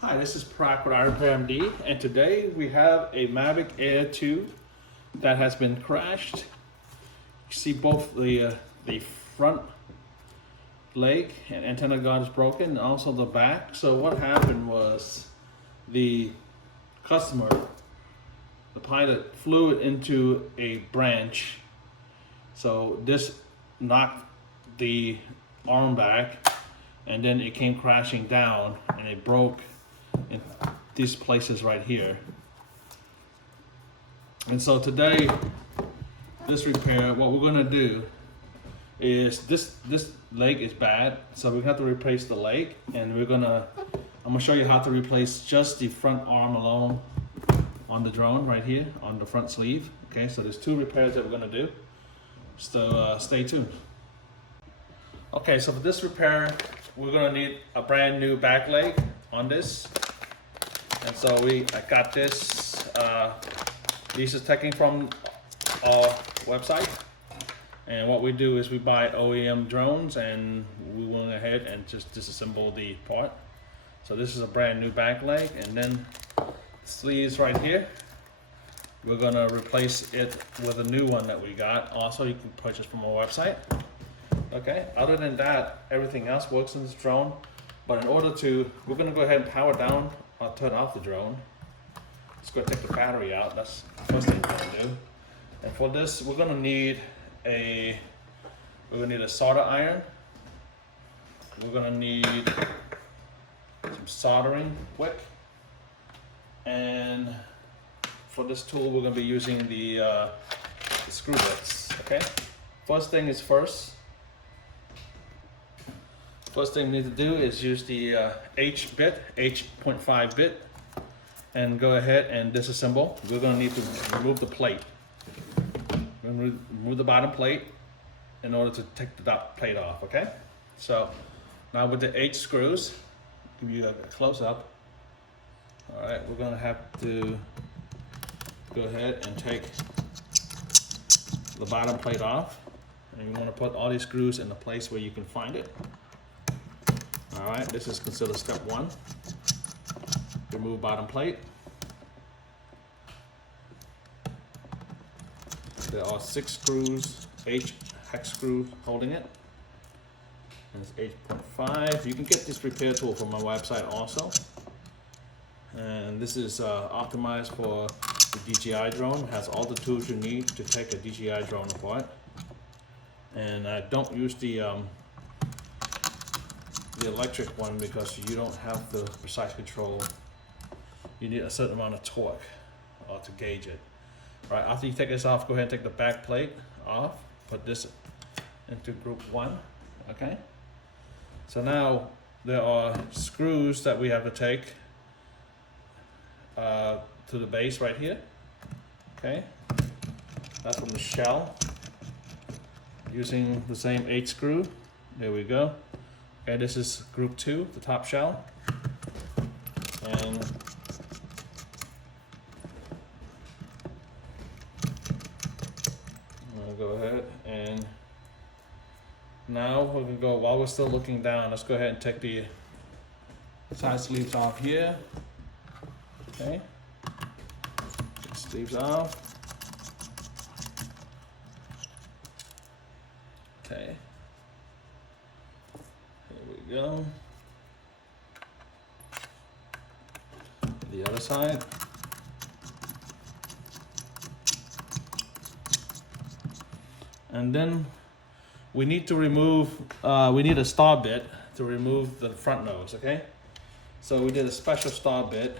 Hi, this is Prac with iRepairMD, and today we have a Mavic Air 2 that has been crashed. You see both the front leg and antenna guard is broken, and also the back. So what happened was the customer, the pilot, flew it into a branch. So this knocked the arm back, and then it came crashing down, and it broke in these places right here. And so today, this repair, what we're gonna do is this leg is bad, so we have to replace the leg, and I'm gonna show you how to replace just the front arm alone on the drone right here on the front sleeve. Okay, so there's two repairs that we're gonna do. So stay tuned. Okay, so for this repair, we're gonna need a brand new back leg on this. And so I got this, this is taken from our website. And what we do is we buy OEM drones and we went ahead and just disassemble the part. So this is a brand new back leg, and then the sleeves right here, we're gonna replace it with a new one that we got. Also, you can purchase from our website. Okay, other than that, everything else works in this drone. But in order to, we're gonna go ahead and power down or turn off the drone. Let's go take the battery out. That's the first thing we're gonna do. And for this, we're gonna need a solder iron. We're gonna need some soldering wick. And for this tool, we're gonna be using the screw bits. Okay. First thing is first. First thing we need to do is use the H bit, H.5 bit, and go ahead and disassemble. We're going to need to remove the plate. Remove the bottom plate in order to take the top plate off, okay? So now with the H screws, give you a close up. All right, we're going to have to go ahead and take the bottom plate off. And you want to put all these screws in the place where you can find it. All right, this is considered step one. Remove bottom plate. There are 6 screws, H hex screw holding it. And it's H.5. You can get this repair tool from my website also. And this is optimized for the DJI drone. It has all the tools you need to take a DJI drone apart. And I don't use the electric one because you don't have the precise control. You need a certain amount of torque to gauge it. All right, after you take this off, go ahead and take the back plate off. Put this into group 1, okay? So now there are screws that we have to take to the base right here, okay? That's from the shell. Using the same H screw, there we go. Okay, this is group 2, the top shell. And I'm gonna go ahead and now we're gonna go, while we're still looking down, let's go ahead and take the side sleeves off here. Okay, take the sleeves off. Okay. Go. The other side. And then we need to remove, we need a star bit to remove the front nose, okay? So we did a special star bit.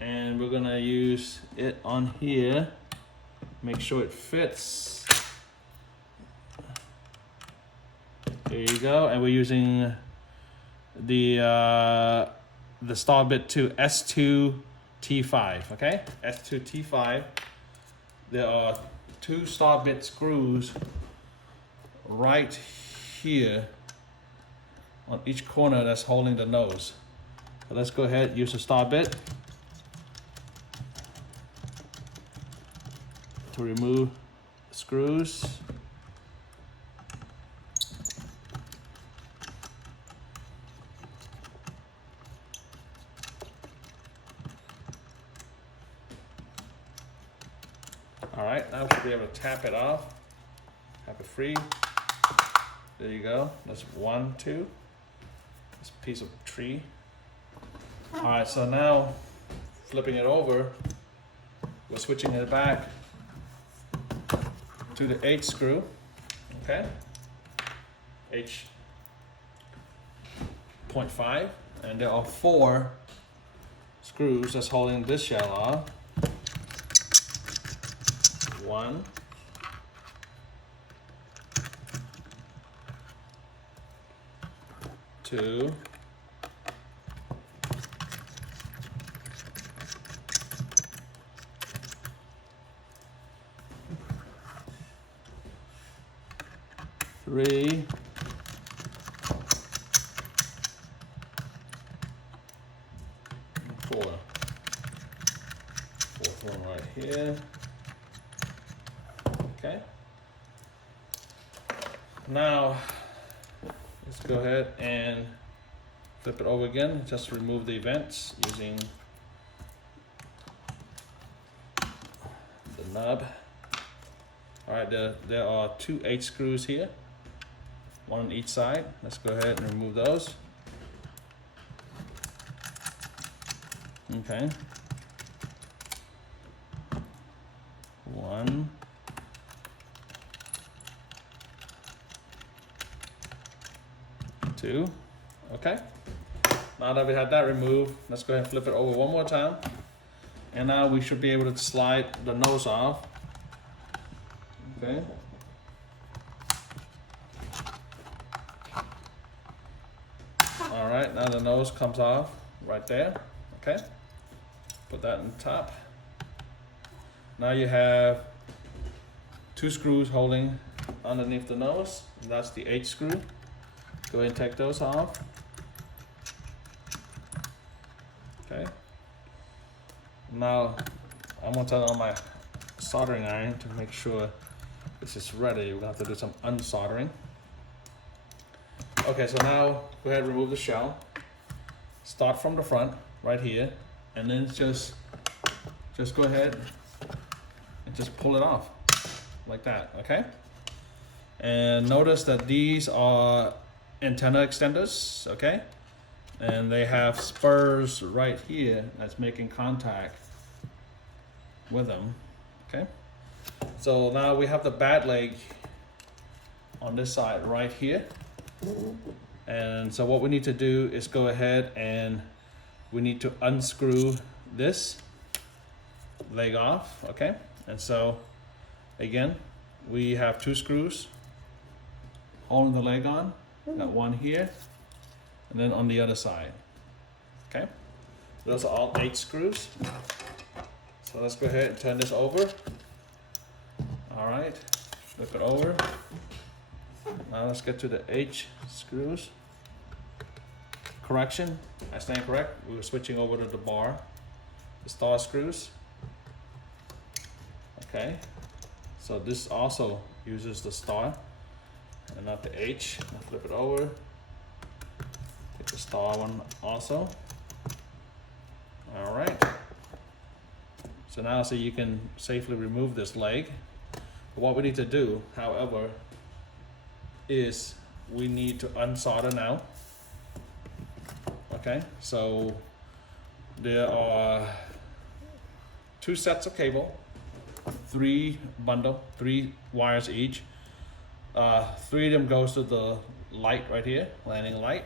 And we're gonna use it on here. Make sure it fits. There you go, and we're using the star bit to S2T5, okay? S2T5. There are 2 star bit screws right here on each corner that's holding the nose. So let's go ahead and use the star bit to remove the screws. now we should be able to tap it off, tap it free. There you go, that's 1, 2. This piece of tree. All right, so now flipping it over, we're switching it back to the H screw, okay? H.5, and there are 4 screws that's holding this shell off. 1, 2, 3, 4. Fourth one right here. Okay. Now let's go ahead and flip it over again. Just remove the vents using the nub. All right, there are 2 H screws here, 1 on each side. Let's go ahead and remove those. Okay. 1. 2. Okay. Now that we have that removed, let's go ahead and flip it over one more time. And now we should be able to slide the nose off. Okay. All right, now the nose comes off right there. Okay. Put that on top. Now you have 2 screws holding underneath the nose. That's the H screw. Go ahead and take those off. Okay. Now I'm gonna turn on my soldering iron to make sure this is ready. We'll have to do some unsoldering. Okay, so now go ahead and remove the shell. Start from the front right here, and then just go ahead and just pull it off like that. Okay. And notice that these are antenna extenders, okay? And they have spurs right here that's making contact with them, okay? So now we have the bad leg on this side right here. And so what we need to do is go ahead and we need to unscrew this leg off, okay? And so again, we have 2 screws holding the leg on. Got 1 here, and then on the other side. Okay, those are all 8 screws. So let's go ahead and turn this over. All right, flip it over. Now let's get to the H screws. Correction, I stand correct. We were switching over to the bar, the star screws. Okay, so this also uses the star and not the H. I'll flip it over. Take the star one also. All right. So now so you can safely remove this leg. But what we need to do, however, is we need to unsolder now. Okay, so there are 2 sets of cable, 3 wires each. 3 of them goes to the light right here, landing light,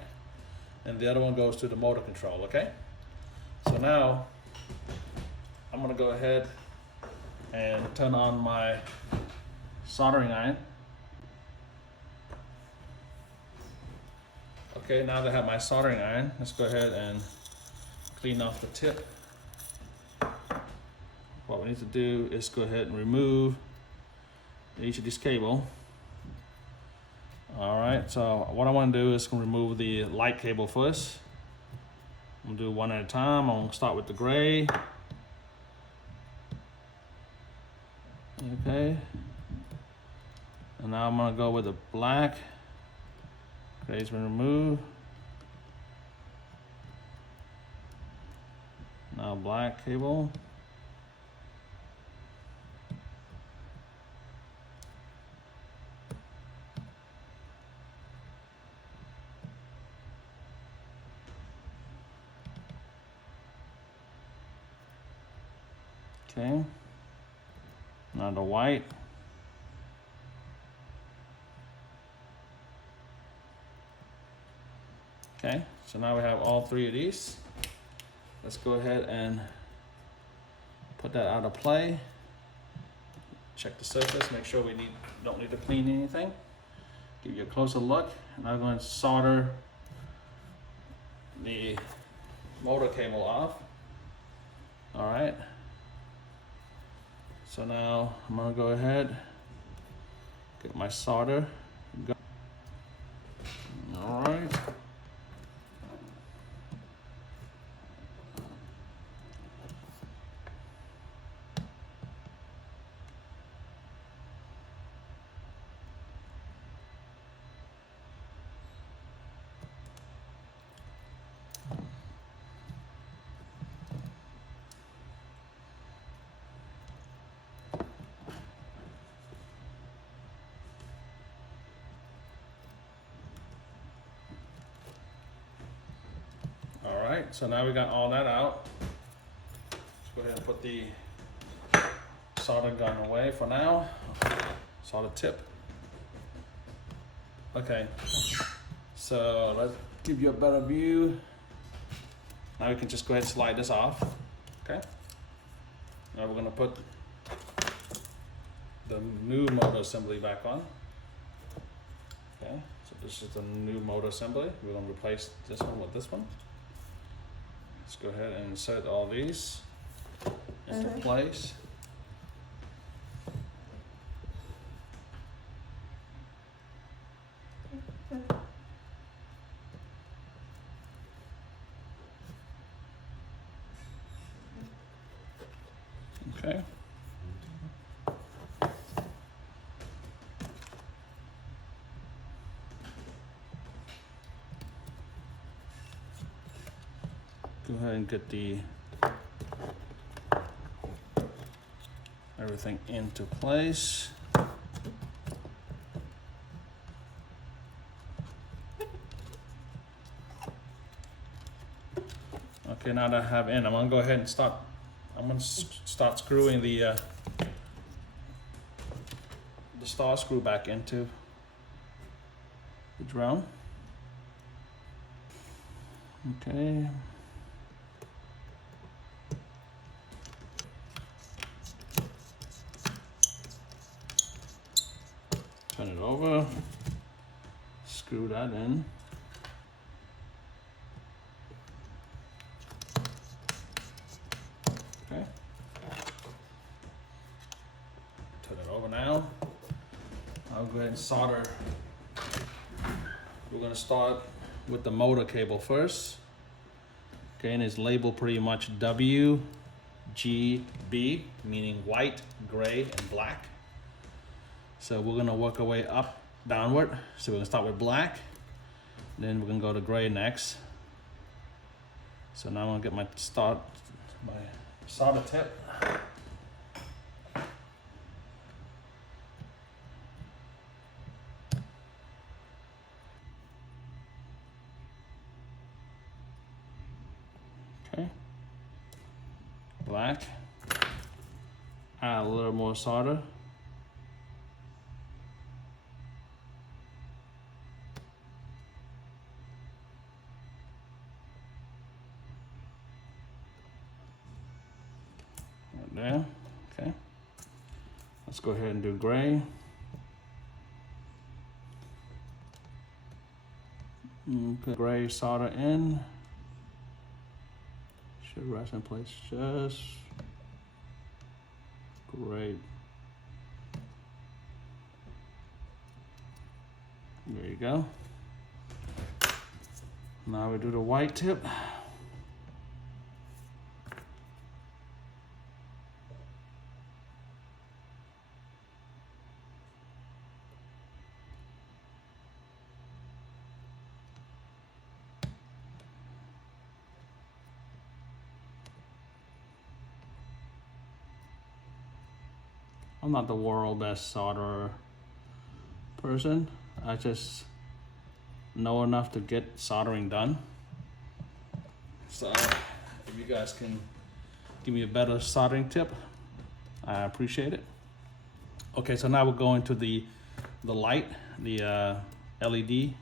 and the other one goes to the motor control, okay? So now I'm gonna go ahead and turn on my soldering iron. Okay, now that I have my soldering iron, let's go ahead and clean off the tip. What we need to do is go ahead and remove each of these cable. All right, so what I want to do is remove the light cable first. I'm gonna do one at a time. I'm gonna start with the gray. Okay. And now I'm gonna go with the black. Gray's been removed. Now black cable. Okay. Now the white. Okay, so now we have all three of these. Let's go ahead and put that out of play. Check the surface, make sure we don't need to clean anything. Give you a closer look. And I'm going to solder the motor cable off. All right. So now I'm gonna go ahead, get my solder. All right. All right, so now we got all that out. Let's go ahead and put the solder gun away for now. Solder tip. Okay, so let's give you a better view. Now we can just go ahead and slide this off. Okay. Now we're gonna put the new motor assembly back on. Okay, so this is the new motor assembly. We're gonna replace this one with this one. Let's go ahead and insert all these into place. Okay. Go ahead and get everything into place. Okay, now that I have in, I'm gonna go ahead and start screwing the star screw back into the drum. Okay. Turn it over, screw that in. Okay. Turn it over now. I'll go ahead and solder. We're gonna start with the motor cable first. Okay, and it's labeled pretty much WGB, meaning white, gray, and black. So we're gonna work our way up, downward. So we're gonna start with black, then we're gonna go to gray next. So now I'm gonna get my solder tip. Okay, black, add a little more solder. There, okay. Let's go ahead and do gray. Okay, gray solder in. Should rest in place just great. There you go. Now we do the white tip. I'm not the world's best solderer person. I just know enough to get soldering done. So if you guys can give me a better soldering tip, I appreciate it. Okay, so now we're going to the light, the LED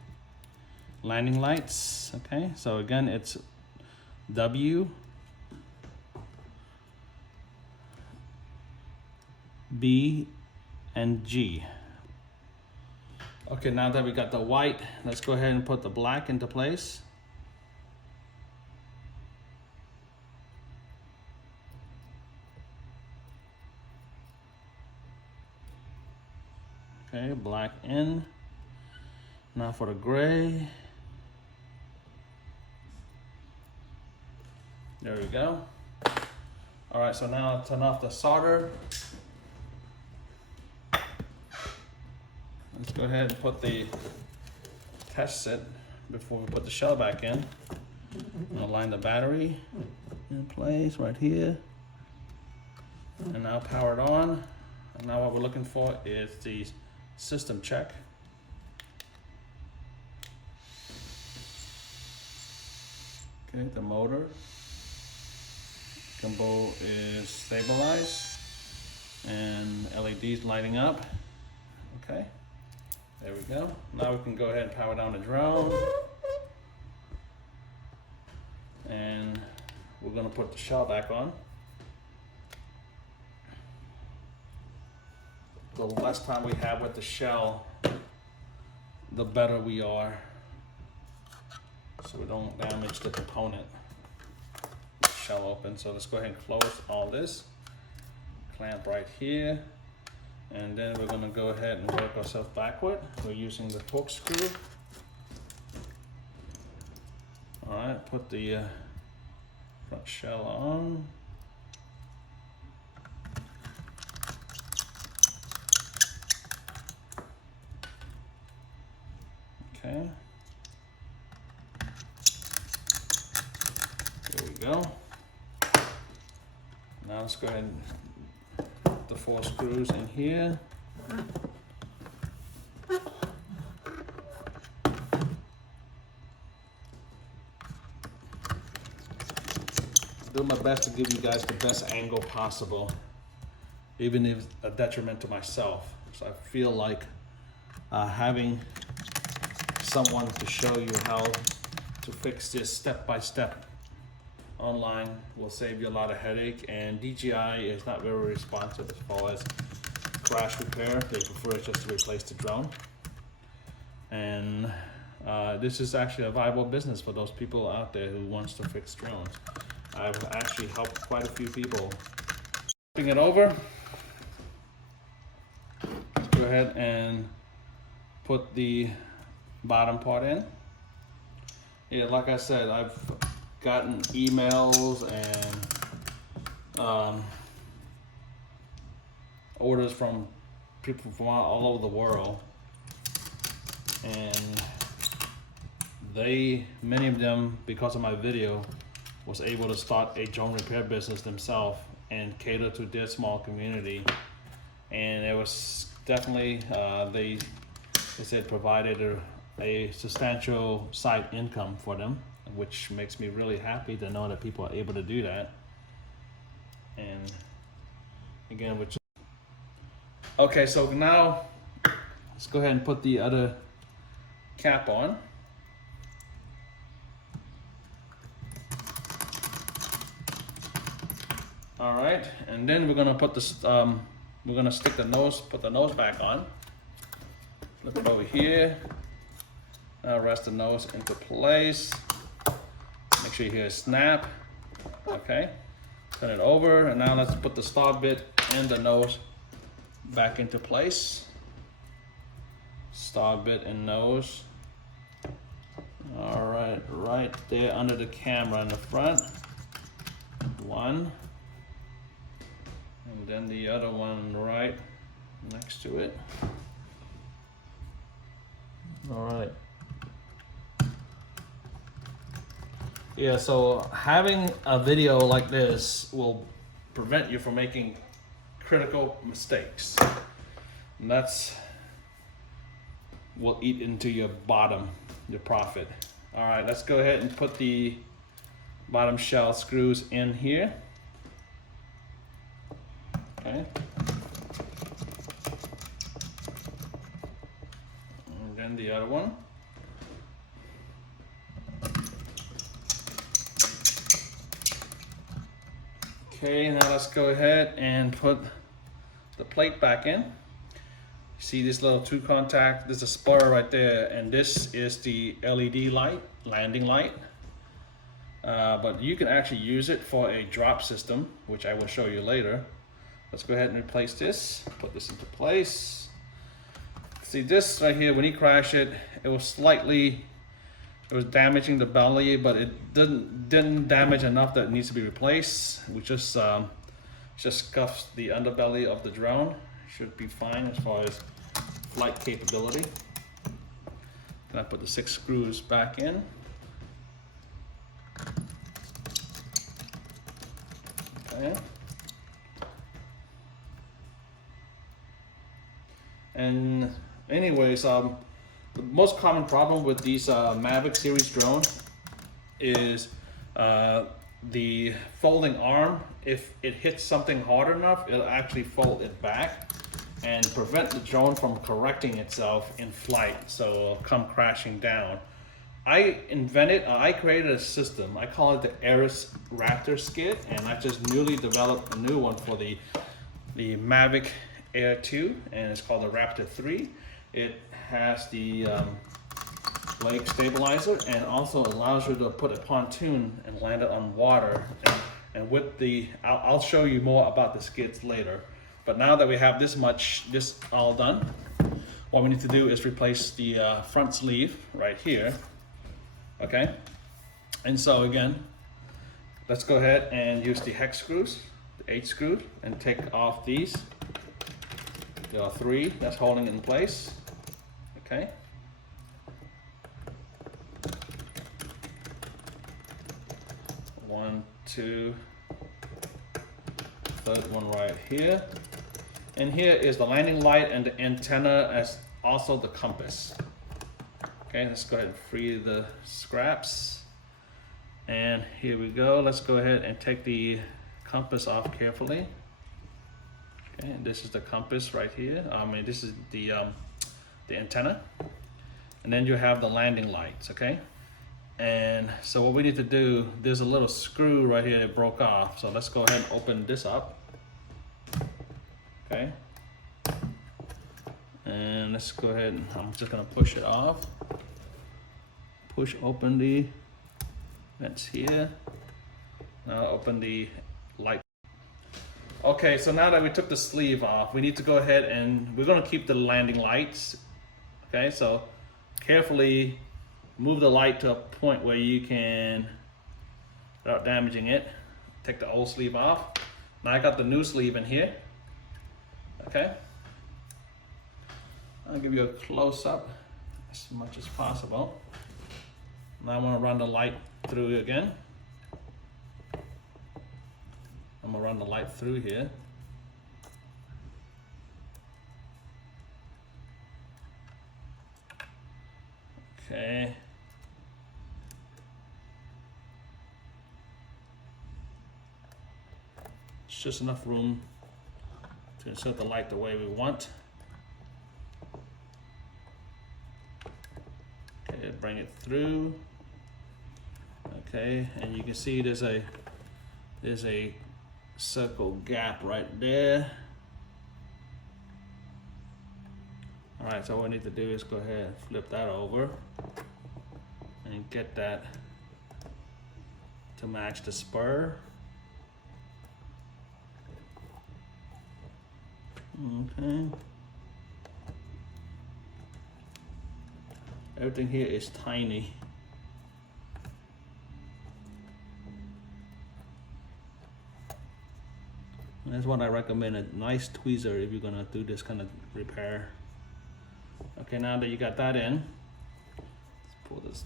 landing lights. Okay, so again, it's W, B, and G. Okay, now that we got the white, let's go ahead and put the black into place. Okay, black in. Now for the gray. There we go. All right, so now I'll turn off the solder. Let's go ahead and put the test set before we put the shell back in. Align the battery in place right here. And now power it on. And now what we're looking for is the system check. Okay, the motor gimbal is stabilized and LEDs lighting up. Okay, there we go. Now we can go ahead and power down the drone. And we're gonna put the shell back on. The less time we have with the shell, the better we are, so we don't damage the component. Shell open, so let's go ahead and close all this. Clamp right here, and then we're gonna go ahead and work ourselves backward. We're using the corkscrew. All right, put the front shell on. Okay. There we go. Now let's go ahead and put the 4 screws in here. Do my best to give you guys the best angle possible, even if it's a detriment to myself. So I feel like having someone to show you how to fix this step by step online will save you a lot of headache. And DJI is not very responsive as far as crash repair. They prefer just to replace the drone. And this is actually a viable business for those people out there who wants to fix drones. I've actually helped quite a few people. Flipping it over, let's go ahead and put the bottom part in. Yeah, like I said, I've gotten emails and orders from people from all over the world, and many of them, because of my video, was able to start a drone repair business themselves and cater to their small community. And it was definitely, they said provided a substantial side income for them, which makes me really happy to know that people are able to do that. And again, okay, so now let's go ahead and put the other cap on. All right, and then we're gonna put this, we're gonna stick the nose, put the nose back on. Flip it over here. Now rest the nose into place. Make sure you hear a snap. Okay, turn it over, and now let's put the star bit and the nose back into place. Star bit and nose. All right, right there under the camera in the front. One. And then the other one right next to it. All right. Yeah, so having a video like this will prevent you from making critical mistakes. And that's will eat into your bottom, your profit. All right, let's go ahead and put the bottom shell screws in here. Okay. And then the other one. Okay, now let's go ahead and put the plate back in. See this little two contact, there's a spur right there, and this is the LED light, landing light. But you can actually use it for a drop system, which I will show you later. Let's go ahead and replace this, put this into place. See this right here, when he crashed it, it was damaging the belly, but it didn't damage enough that it needs to be replaced. We just scuffs the underbelly of the drone. Should be fine as far as flight capability. Then I put the 6 screws back in. Okay. And anyways, the most common problem with these Mavic series drones is the folding arm. If it hits something hard enough, it'll actually fold it back and prevent the drone from correcting itself in flight, so it'll come crashing down. I created a system. I call it the ARRIS Raptor skid, and I just newly developed a new one for the Mavic Air 2, and it's called the Raptor 3. It has the leg stabilizer, and also allows you to put a pontoon and land it on water. And with the, I'll show you more about the skids later. But now that we have this all done, what we need to do is replace the front sleeve right here. Okay, and so again, let's go ahead and use the hex screws, the 8 screws, and take off these. There are 3 that's holding it in place. Okay. One, 2, third one right here. And here is the landing light and the antenna, as also the compass. Okay, let's go ahead and free the scraps. And here we go. Let's go ahead and take the compass off carefully. Okay, and this is the compass right here. This is the antenna. And then you have the landing lights, okay? And so what we need to do, there's a little screw right here that broke off. So let's go ahead and open this up. Okay. And let's go ahead and I'm just gonna push it off. Push open the vents here. Now open the light. Okay, so now that we took the sleeve off, we need to go ahead and we're gonna keep the landing lights. Okay, so carefully move the light to a point where you can, without damaging it, take the old sleeve off. Now I got the new sleeve in here. Okay. I'll give you a close up as much as possible. Now I'm gonna run the light through again. I'm gonna run the light through here. Okay. It's just enough room to insert the light the way we want. Okay, bring it through. Okay, and you can see there's a circle gap right there. All right, so what we need to do is go ahead and flip that over and get that to match the spur. Okay. Everything here is tiny. That's what I recommend, a nice tweezer if you're gonna do this kind of repair. Okay, now that you got that in, let's pull this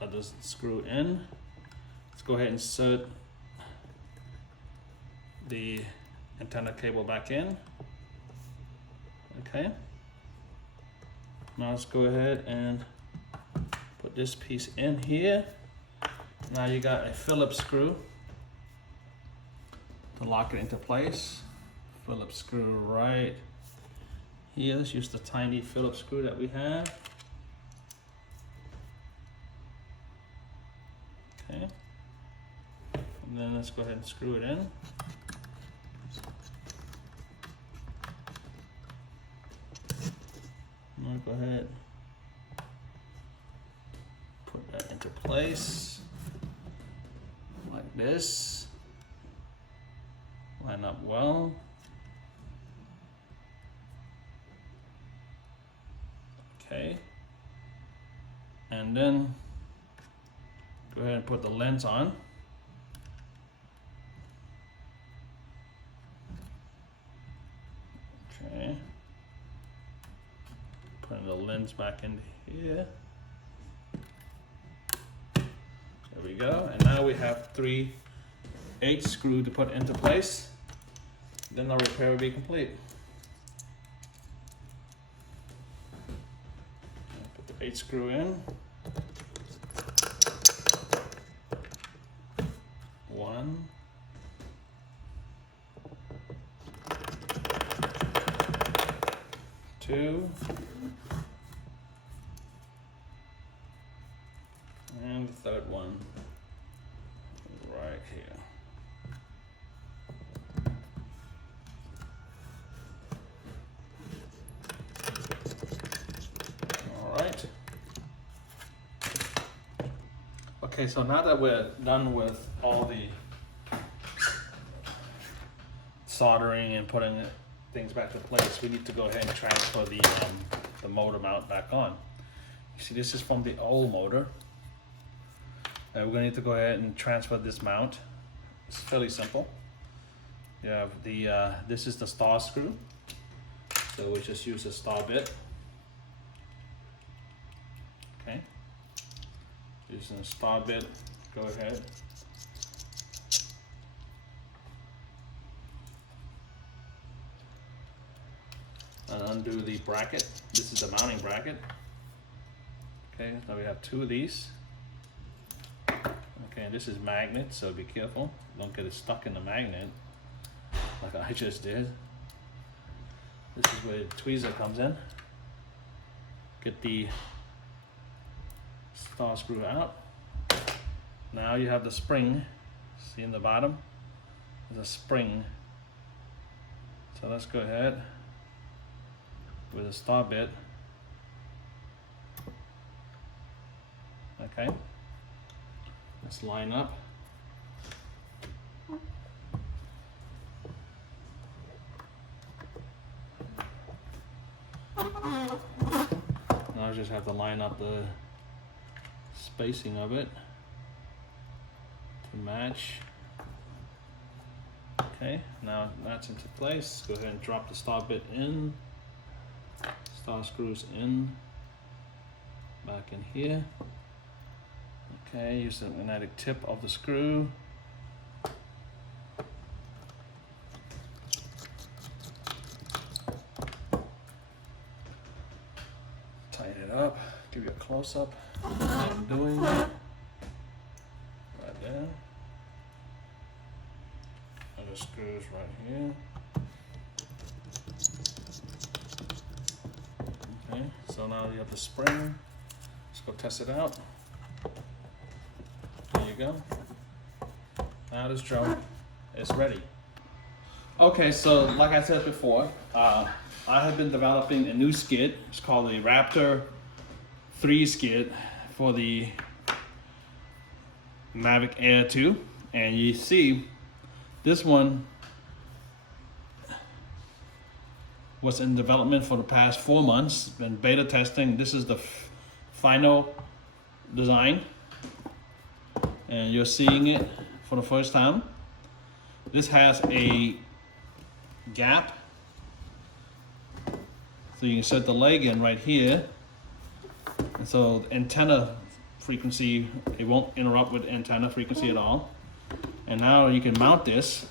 other screw in. Let's go ahead and insert the antenna cable back in. Okay. Now let's go ahead and put this piece in here. Now you got a Phillips screw to lock it into place. Phillips screw right here. Let's use the tiny Phillips screw that we have. Okay. And then let's go ahead and screw it in. I'm gonna go ahead, put that into place like this. Line up well. Okay. And then go ahead and put the lens on. Okay. Putting the lens back in here. There we go. And now we have 3/8 screw to put into place. Then the repair will be complete. Put the 8 screw in. 1. 2. And the third one right here. All right. Okay, so now that we're done with all the soldering and putting things back to place, we need to go ahead and transfer the motor mount back on. You see, this is from the old motor. We're going to need to go ahead and transfer this mount. It's fairly simple. You have the this is the star screw, so we just use a star bit. Okay, using a star bit, go ahead. And undo the bracket. This is the mounting bracket. Okay, now we have 2 of these. Okay, this is magnet, so be careful. Don't get it stuck in the magnet like I just did. This is where the tweezer comes in. Get the star screw out. Now you have the spring. See in the bottom? There's a spring. So let's go ahead with a star bit. Okay. Let's line up. Now I just have to line up the spacing of it to match. Okay, now that's into place. Go ahead and drop the star bit in. Star screws in, back in here. Okay, use the magnetic tip of the screw. Tighten it up, give you a close-up of what I'm doing. Right there. And the screws right here. Okay, so now you have the spring. Let's go test it out. There you go. Now this drone is ready. Okay, so like I said before, I have been developing a new skid. It's called the Raptor 3 skid for the Mavic Air 2. And you see, this one was in development for the past 4 months, been beta testing. This is the final design, and you're seeing it for the first time. This has a gap, so you can set the leg in right here, and so the antenna frequency, it won't interrupt with antenna frequency at all. And now you can mount this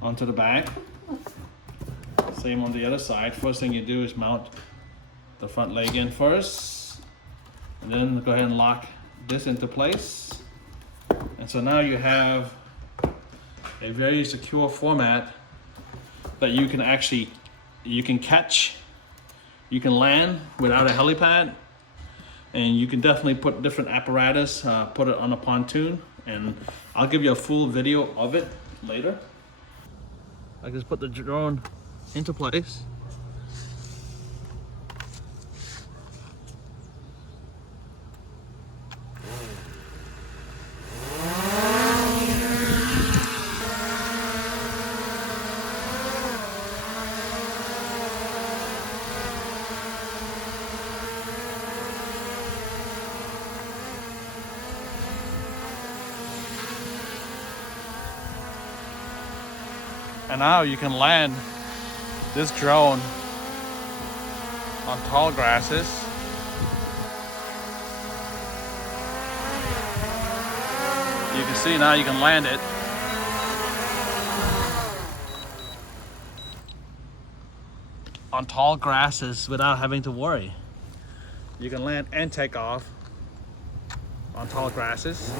onto the back. Same on the other side. First thing you do is mount the front leg in first, and then go ahead and lock this into place. And so now you have a very secure format that you can actually, you can land without a helipad, and you can definitely put different apparatus, put it on a pontoon, and I'll give you a full video of it later. I just put the drone into place. And now you can land this drone on tall grasses. You can see now you can land it on tall grasses without having to worry. You can land and take off on tall grasses.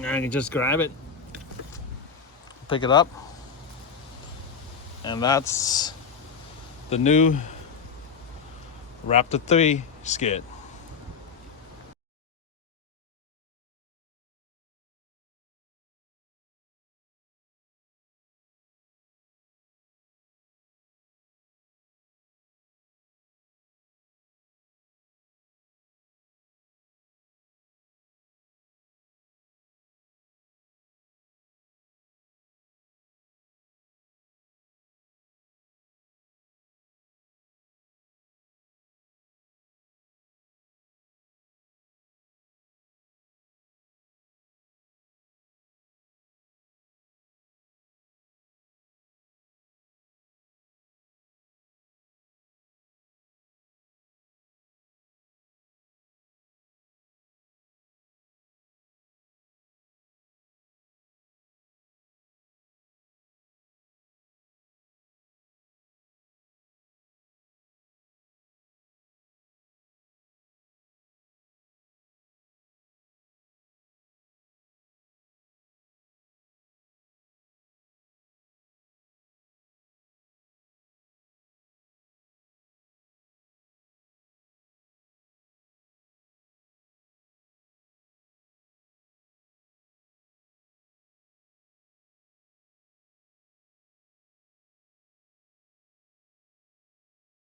I can just grab it, pick it up, and that's the new Raptor 3 skid.